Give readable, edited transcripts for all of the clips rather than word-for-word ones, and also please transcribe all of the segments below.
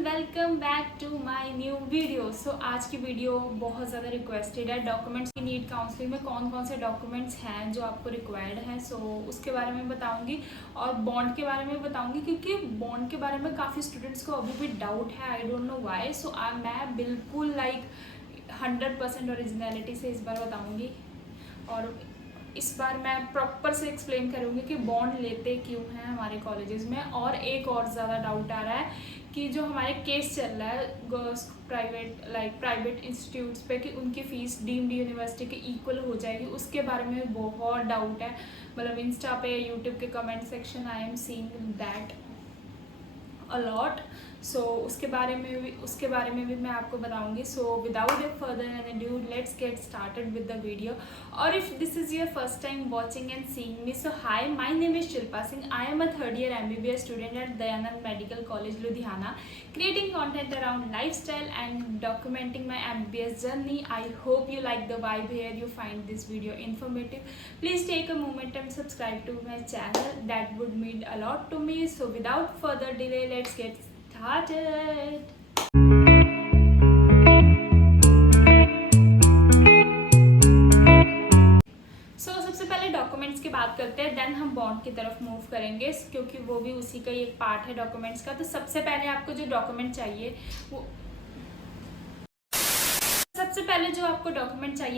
Welcome back to my new video. So आज की video बहुत ज़्यादा रिक्वेस्टेड है। डॉक्यूमेंट्स की नीट काउंसलिंग में कौन कौन से डॉक्यूमेंट्स हैं जो आपको रिक्वायर्ड हैं, सो उसके बारे में बताऊंगी और बॉन्ड के बारे में बताऊंगी, क्योंकि बॉन्ड के बारे में काफ़ी स्टूडेंट्स को अभी भी डाउट है। I don't know why. So मैं बिल्कुल 100% ओरिजिनलिटी से इस बार बताऊँगी और इस बार मैं प्रॉपर से एक्सप्लेन करूँगी कि बॉन्ड लेते क्यों हैं हमारे कॉलेजेस में। और एक और ज़्यादा डाउट आ रहा है कि जो हमारे केस चल रहा है प्राइवेट इंस्टीट्यूट्स पे कि उनकी फ़ीस डीम्ड यूनिवर्सिटी के इक्वल हो जाएगी, उसके बारे में बहुत डाउट है। मतलब इंस्टा पे, यूट्यूब के comment section I am seeing that a lot. So उसके बारे में भी मैं आपको बताऊंगी। So without a further any due let's get started with the video. और if this is your first time watching and seeing me, so hi, my name is Shilpa Singh. I am a third year MBBS student at Dayanand Medical College Ludhiana, creating content around lifestyle and documenting my MBBS journey. I hope you like the vibe here, you find this video informative. Please take a moment and subscribe to my channel, that would mean a lot to me. So without further delay, let's get started. सबसे पहले documents की बात करते हैं, then हम bond की तरफ move करेंगे, क्योंकि वो भी उसी का ही एक पार्ट है डॉक्यूमेंट्स का। तो सबसे पहले आपको जो डॉक्यूमेंट चाहिए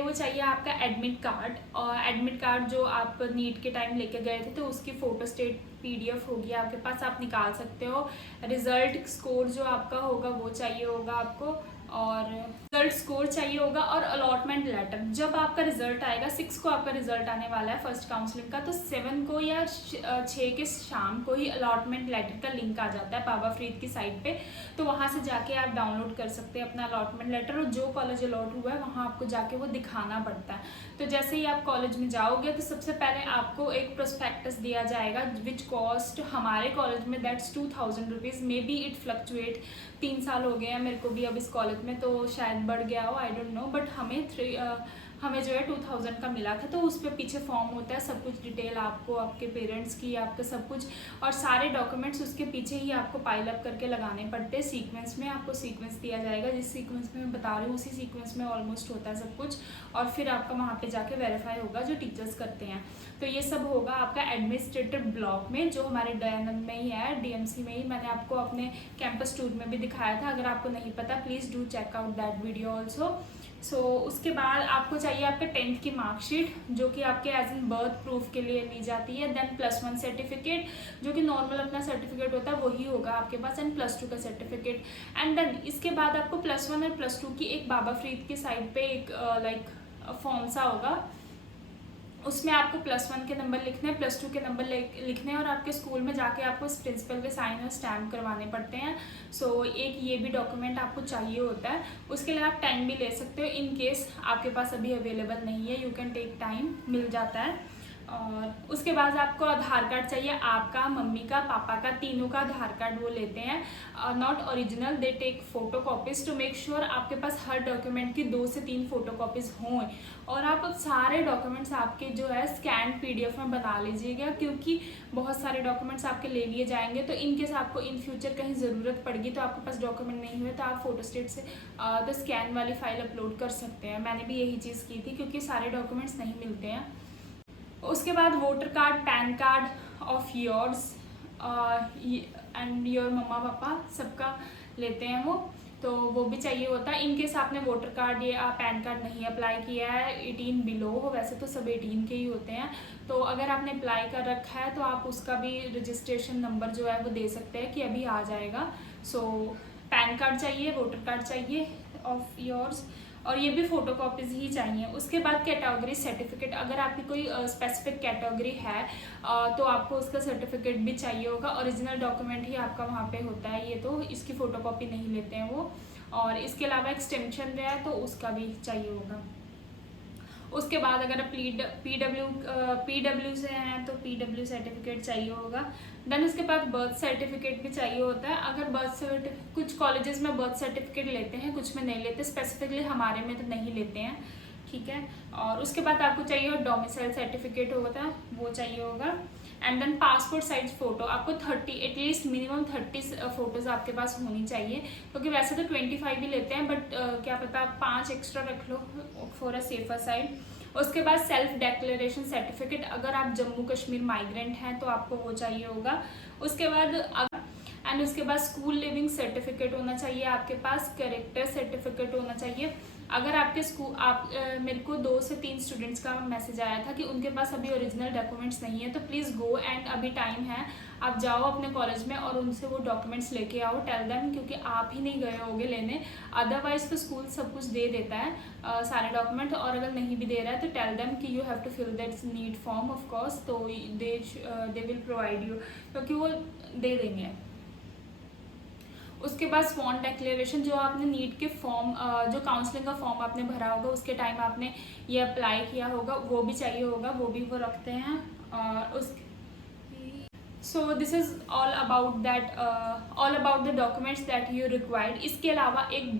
वो चाहिए आपका एडमिट कार्ड। और एडमिट कार्ड जो आप नीट के टाइम लेके गए थे, तो उसकी फोटो स्टेट PDF होगी आपके पास, आप निकाल सकते हो। रिजल्ट स्कोर जो आपका होगा वो चाहिए होगा आपको, और रिजल्ट स्कोर चाहिए होगा। और अलॉटमेंट लेटर, जब आपका रिजल्ट आएगा 6 को आपका रिजल्ट आने वाला है फर्स्ट काउंसलिंग का, तो 7 को या 6 के शाम को ही अलॉटमेंट लेटर का लिंक आ जाता है बाबा फरीद की साइट पे। तो वहाँ से जाके आप डाउनलोड कर सकते हैं अपना अलॉटमेंट लेटर, और जो कॉलेज अलॉट हुआ है वहाँ आपको जाके वो दिखाना पड़ता है। तो जैसे ही आप कॉलेज में जाओगे तो सबसे पहले आपको एक प्रोस्पेक्टस दिया जाएगा विच कॉस्ट हमारे कॉलेज में that's 2000 rupees. May be it fluctuate, 3 साल हो गए हैं मेरे को भी अब इस कॉलेज में, तो शायद बढ़ गया हो, आई डोंट नो। बट हमें जो है 2000 का मिला था। तो उस पर पीछे फॉर्म होता है, सब कुछ डिटेल आपको, आपके पेरेंट्स की, आपका सब कुछ, और सारे डॉक्यूमेंट्स उसके पीछे ही आपको पाइल अप करके लगाने पड़ते हैं सीक्वेंस में। आपको सीक्वेंस दिया जाएगा, जिस सीक्वेंस में मैं बता रही हूँ उसी सीक्वेंस में ऑलमोस्ट होता है सब कुछ। और फिर आपका वहाँ पे जाके वेरीफाई होगा जो टीचर्स करते हैं। तो ये सब होगा आपका एडमिनिस्ट्रेटिव ब्लॉक में, जो हमारे दयानंद में ही है, DMC में ही। मैंने आपको अपने कैंपस टूर में भी दिखाया था, अगर आपको नहीं पता please do check out that video also. So उसके बाद आपको चाहिए आपके 10th की मार्कशीट, जो कि आपके एज एन बर्थ प्रूफ के लिए ली जाती है। देन +1 सर्टिफिकेट, जो कि नॉर्मल अपना सर्टिफिकेट होता है वही होगा आपके पास, एंड +2 का सर्टिफिकेट। एंड देन इसके बाद आपको +1 और +2 की एक बाबा फरीद की साइड पे एक फॉर्म सा होगा, उसमें आपको +1 के नंबर लिखने हैं, +2 के नंबर लिखने हैं, और आपके स्कूल में जाके आपको इस प्रिंसिपल के साइन और स्टैम्प करवाने पड़ते हैं। सो एक ये भी डॉक्यूमेंट आपको चाहिए होता है। उसके लिए आप टाइम भी ले सकते हो, इन केस आपके पास अभी अवेलेबल नहीं है, यू कैन टेक टाइम, मिल जाता है। और उसके बाद आपको आधार कार्ड चाहिए, आपका, मम्मी का, पापा का, तीनों का आधार कार्ड वो लेते हैं। Not original, they take photocopies to make sure आपके पास हर डॉक्यूमेंट की 2 से 3 फोटो कॉपीज हों। और आप सारे डॉक्यूमेंट्स आपके जो है स्कैन PDF में बना लीजिएगा, क्योंकि बहुत सारे डॉक्यूमेंट्स आपके ले लिए जाएंगे। तो इनकेस आपको इन फ्यूचर कहीं ज़रूरत पड़ेगी, तो आपके पास डॉक्यूमेंट नहीं हुए, तो आप फोटोस्टेट से तो स्कैन वाली फाइल अपलोड कर सकते हैं। मैंने भी यही चीज़ की थी, क्योंकि सारे डॉक्यूमेंट्स नहीं मिलते हैं। उसके बाद voter card, PAN card of yours and your मम्मा पापा सबका लेते हैं वो, तो वो भी चाहिए होता है। इनकेस आपने वोटर कार्ड या पैन कार्ड नहीं अप्लाई किया है, 18 बिलो हो, वैसे तो सब 18 के ही होते हैं, तो अगर आपने अप्लाई कर रखा है तो आप उसका भी रजिस्ट्रेशन नंबर जो है वो दे सकते हैं कि अभी आ जाएगा। सो पैन कार्ड चाहिए, वोटर कार्ड चाहिए ऑफ योर्स, और ये भी फोटो कॉपीज ही चाहिए। उसके बाद कैटेगरी सर्टिफिकेट, अगर आपकी कोई स्पेसिफिक कैटेगरी है तो आपको उसका सर्टिफिकेट भी चाहिए होगा। ओरिजिनल डॉक्यूमेंट ही आपका वहाँ पे होता है, ये तो इसकी फ़ोटो कॉपी नहीं लेते हैं वो। और इसके अलावा एक्सटेंशन है तो उसका भी चाहिए होगा। उसके बाद अगर आप PW से हैं तो PW सर्टिफिकेट चाहिए होगा। देन उसके बाद बर्थ सर्टिफिकेट भी चाहिए होता है। अगर बर्थ सर्टिफिकेट, कुछ कॉलेजेस में बर्थ सर्टिफिकेट लेते हैं, कुछ में नहीं लेते, स्पेसिफिकली हमारे में तो नहीं लेते हैं, ठीक है। और उसके बाद आपको चाहिए डोमिसाइल सर्टिफिकेट होता है, वो चाहिए होगा। And then passport size photo आपको 30 एटलीस्ट मिनिमम 30 फ़ोटोज़ आपके पास होनी चाहिए, क्योंकि वैसे तो 25 ही लेते हैं, बट क्या पता आप 5 एक्स्ट्रा रख लो फॉर अ सेफर साइड। उसके बाद सेल्फ डिक्लेरेशन सर्टिफिकेट, अगर आप जम्मू कश्मीर माइग्रेंट हैं तो आपको वो चाहिए होगा। उसके बाद एंड उसके बाद स्कूल लिविंग सर्टिफिकेट होना चाहिए आपके पास, कैरेक्टर सर्टिफिकेट होना चाहिए। अगर आपके स्कूल मेरे को 2 से 3 स्टूडेंट्स का मैसेज आया था कि उनके पास अभी ओरिजिनल डॉक्यूमेंट्स नहीं है, तो प्लीज़ गो एंड अभी टाइम है, आप जाओ अपने कॉलेज में और उनसे वो डॉक्यूमेंट्स लेके आओ, टेल देम, क्योंकि आप ही नहीं गए होगे लेने, अदरवाइज तो स्कूल सब कुछ दे देता है सारे डॉक्यूमेंट, और अगर नहीं भी दे रहा है तो टेल देम कि you have to fill that need form of course, तो दे विल प्रोवाइड यू, क्योंकि वो दे देंगे। उसके बाद स्वॉन डिक्लेरेशन, जो आपने नीट के फॉर्म जो काउंसलिंग का फॉर्म आपने भरा होगा उसके टाइम आपने ये अप्लाई किया होगा, वो भी चाहिए होगा, वो भी वो रखते हैं। और उस so this is all about the documents that you required. इसके अलावा एक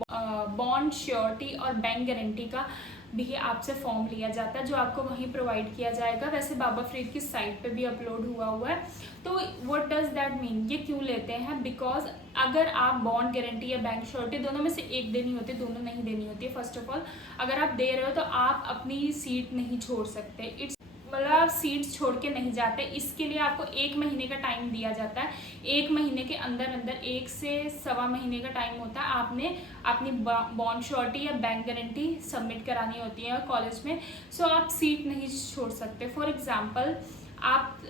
बॉन्ड श्योरिटी और बैंक गारंटी का भी आपसे फॉर्म लिया जाता है, जो आपको वहीं प्रोवाइड किया जाएगा। वैसे बाबा फरीद की साइट पे भी अपलोड हुआ है। तो व्हाट डज दैट मीन, ये क्यों लेते हैं? बिकॉज अगर आप बॉन्ड गारंटी या बैंक श्योरिटी दोनों में से एक देनी होती है, दोनों नहीं देनी होती है। फर्स्ट ऑफ ऑल, अगर आप दे रहे हो तो आप अपनी सीट नहीं छोड़ सकते, इट्स मतलब आप सीट्स छोड़ के नहीं जाते। इसके लिए आपको 1 महीने का टाइम दिया जाता है। 1 महीने के अंदर 1 से सवा महीने का टाइम होता है, आपने अपनी बॉन्ड श्योरिटी या बैंक गारंटी सबमिट करानी होती है कॉलेज में। सो आप सीट नहीं छोड़ सकते। फॉर एग्जाम्पल, आप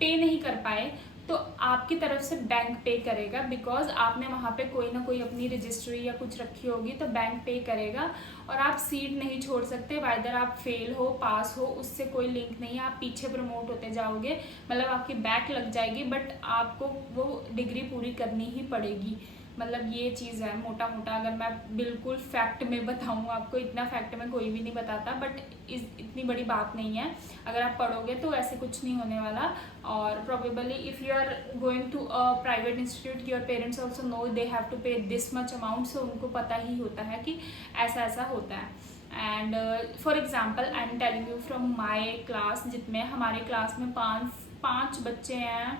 पे नहीं कर पाए तो आपकी तरफ से बैंक पे करेगा, बिकॉज आपने वहाँ पे कोई ना कोई अपनी रजिस्ट्री या कुछ रखी होगी, तो बैंक पे करेगा। और आप सीट नहीं छोड़ सकते, वाइदर आप फेल हो पास हो उससे कोई लिंक नहीं है, आप पीछे प्रमोट होते जाओगे, मतलब आपकी बैक लग जाएगी, बट आपको वो डिग्री पूरी करनी ही पड़ेगी। मतलब ये चीज़ है मोटा मोटा, अगर मैं बिल्कुल फैक्ट में बताऊँ आपको, इतना फैक्ट में कोई भी नहीं बताता, बट इतनी बड़ी बात नहीं है। अगर आप पढ़ोगे तो ऐसे कुछ नहीं होने वाला। और probably if you are going to a private institute, your parents also know they have to pay this much amount, so उनको पता ही होता है कि ऐसा ऐसा होता है। And for example I am telling you from my class, जितने हमारे क्लास में पाँच बच्चे हैं,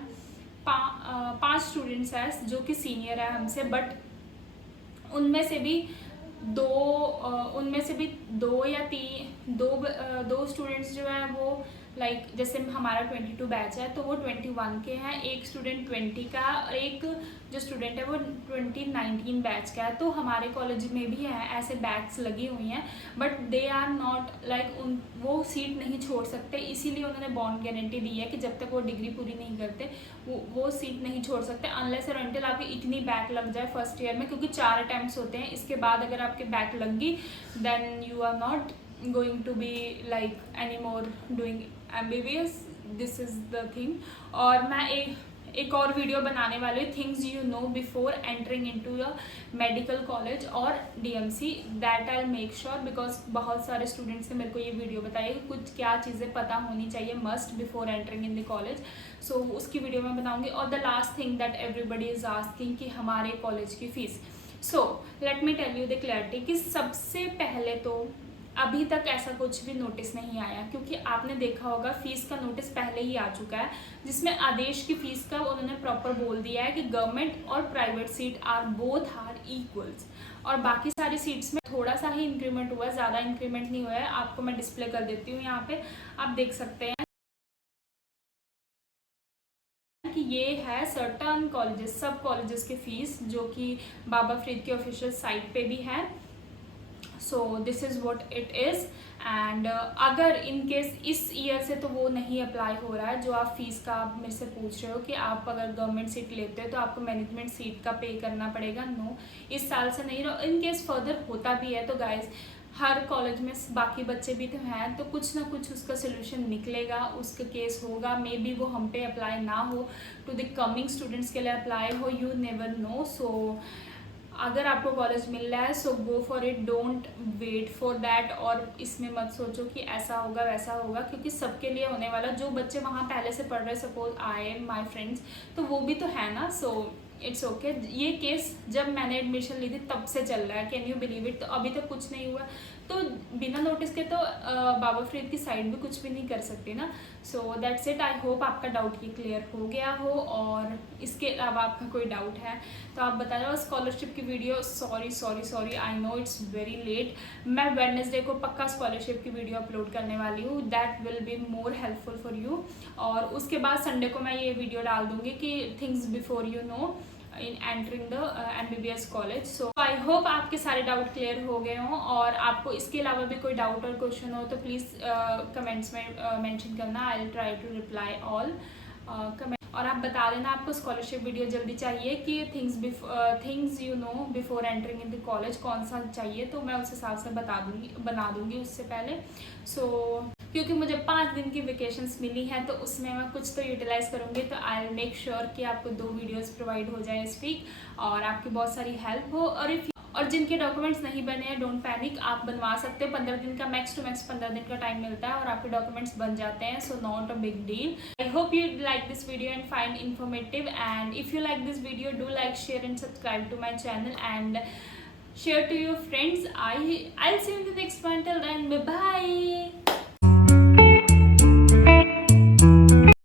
5 स्टूडेंट्स हैं जो कि सीनियर है हमसे, बट उनमें से भी दो या तीन दो स्टूडेंट्स जो हैं वो लाइक जैसे हमारा 22 बैच है तो वो 21 के हैं, एक स्टूडेंट 20 का, और एक जो स्टूडेंट है वो 2019 बैच का है। तो हमारे कॉलेज में भी है ऐसे बैच लगी हुई हैं, but they are not like वो सीट नहीं छोड़ सकते, इसीलिए उन्होंने बॉन्ड गारंटी दी है कि जब तक वो डिग्री पूरी नहीं करते वो सीट नहीं छोड़ सकते, अनलेस और अनटिल आपकी इतनी बैक लग जाए फर्स्ट ईयर में, क्योंकि 4 अटैम्प्ट्स होते हैं। इसके बाद अगर आपके बैक लग गई then you are not going to be like anymore doing MBBS, this is the thing। और मैं एक और वीडियो बनाने वाली हूँ, things you know before entering into the medical college और DMC, that I make sure, because बहुत सारे स्टूडेंट्स ने मेरे को ये वीडियो बताई कि कुछ क्या चीज़ें पता होनी चाहिए must before entering in the college, so उसकी वीडियो मैं बनाऊंगी। और the last thing that everybody is asking कि हमारे कॉलेज की fees. So let me tell you the clarity कि सबसे पहले तो अभी तक ऐसा कुछ भी नोटिस नहीं आया, क्योंकि आपने देखा होगा फीस का नोटिस पहले ही आ चुका है, जिसमें आदेश की फीस का उन्होंने प्रॉपर बोल दिया है कि गवर्नमेंट और private seat are both are equals, और बाकी सारी सीट्स में थोड़ा सा ही इंक्रीमेंट हुआ है, ज़्यादा इंक्रीमेंट नहीं हुआ है। आपको मैं डिस्प्ले कर देती हूँ, यहाँ पे आप देख सकते हैं कि ये है सर्टन कॉलेजेस, सब कॉलेजेस की फीस, जो कि बाबा फरीद के ऑफिशियल साइट पे भी है। So this is what it is. And अगर इन केस इस ईयर से तो वो नहीं अप्लाई हो रहा है, जो आप फीस का आप मेरे से पूछ रहे हो कि आप अगर गवर्नमेंट सीट लेते हो तो आपको मैनेजमेंट सीट का पे करना पड़ेगा, नो, इस साल से नहीं। इन केस फर्दर होता भी है तो गाइज हर कॉलेज में बाकी बच्चे भी तो हैं, तो कुछ ना कुछ उसका सोल्यूशन निकलेगा, उसका केस होगा, मे बी वो हम पे अप्लाई ना हो, टू द कमिंग स्टूडेंट्स के लिए अप्लाई हो, यू नेवर नो। सो अगर आपको कॉलेज मिल रहा है so go for it, don't wait for that, और इसमें मत सोचो कि ऐसा होगा वैसा होगा, क्योंकि सबके लिए होने वाला। जो बच्चे वहाँ पहले से पढ़ रहे, suppose I am my friends, तो वो भी तो है ना, सो इट्स ओके। ये केस जब मैंने एडमिशन ली थी तब से चल रहा है, कैन यू बिलीव इट, तो अभी तक कुछ नहीं हुआ। तो बिना नोटिस के तो बाबा फरीद की साइड भी कुछ भी नहीं कर सकती ना, so that's it. I hope आपका डाउट ये क्लियर हो गया हो, और इसके अलावा आपका कोई डाउट है तो आप बता दो। स्कॉलरशिप की video, sorry I know it's very late, मैं वेडनेसडे को पक्का स्कॉलरशिप की वीडियो अपलोड करने वाली हूँ, that will be more helpful for you. और उसके बाद संडे को मैं ये वीडियो डाल दूँगी कि things before you know in entering the MBBS college. So I hope आपके सारे डाउट क्लियर हो गए हों, और आपको इसके अलावा भी कोई डाउट और क्वेश्चन हो तो प्लीज़ कमेंट्स में मेंशन करना, I will try to reply all comment. और आप बता देना आपको स्कॉलरशिप वीडियो जल्दी चाहिए कि things you know before entering in the college कौन सा चाहिए, तो मैं उस हिसाब से बना दूंगी उससे पहले। सो क्योंकि मुझे 5 दिन की वेकेशंस मिली हैं तो उसमें मैं कुछ तो यूटिलाइज करूँगी, तो आई विल मेक श्योर कि आपको 2 वीडियोस प्रोवाइड हो जाए इस वीक और आपकी बहुत सारी हेल्प हो। और जिनके डॉक्यूमेंट्स नहीं बने हैं, डोंट पैनिक, आप बनवा सकते हो। 15 दिन का मैक्स टू मैक्स 15 दिन का टाइम मिलता है और आपके डॉक्यूमेंट्स बन जाते हैं, so not a big deal. I hope you like this video and find informative, and if you like this video do like, share and subscribe to my channel and share to your friends. I'll see you in the next one. Till then, bye bye.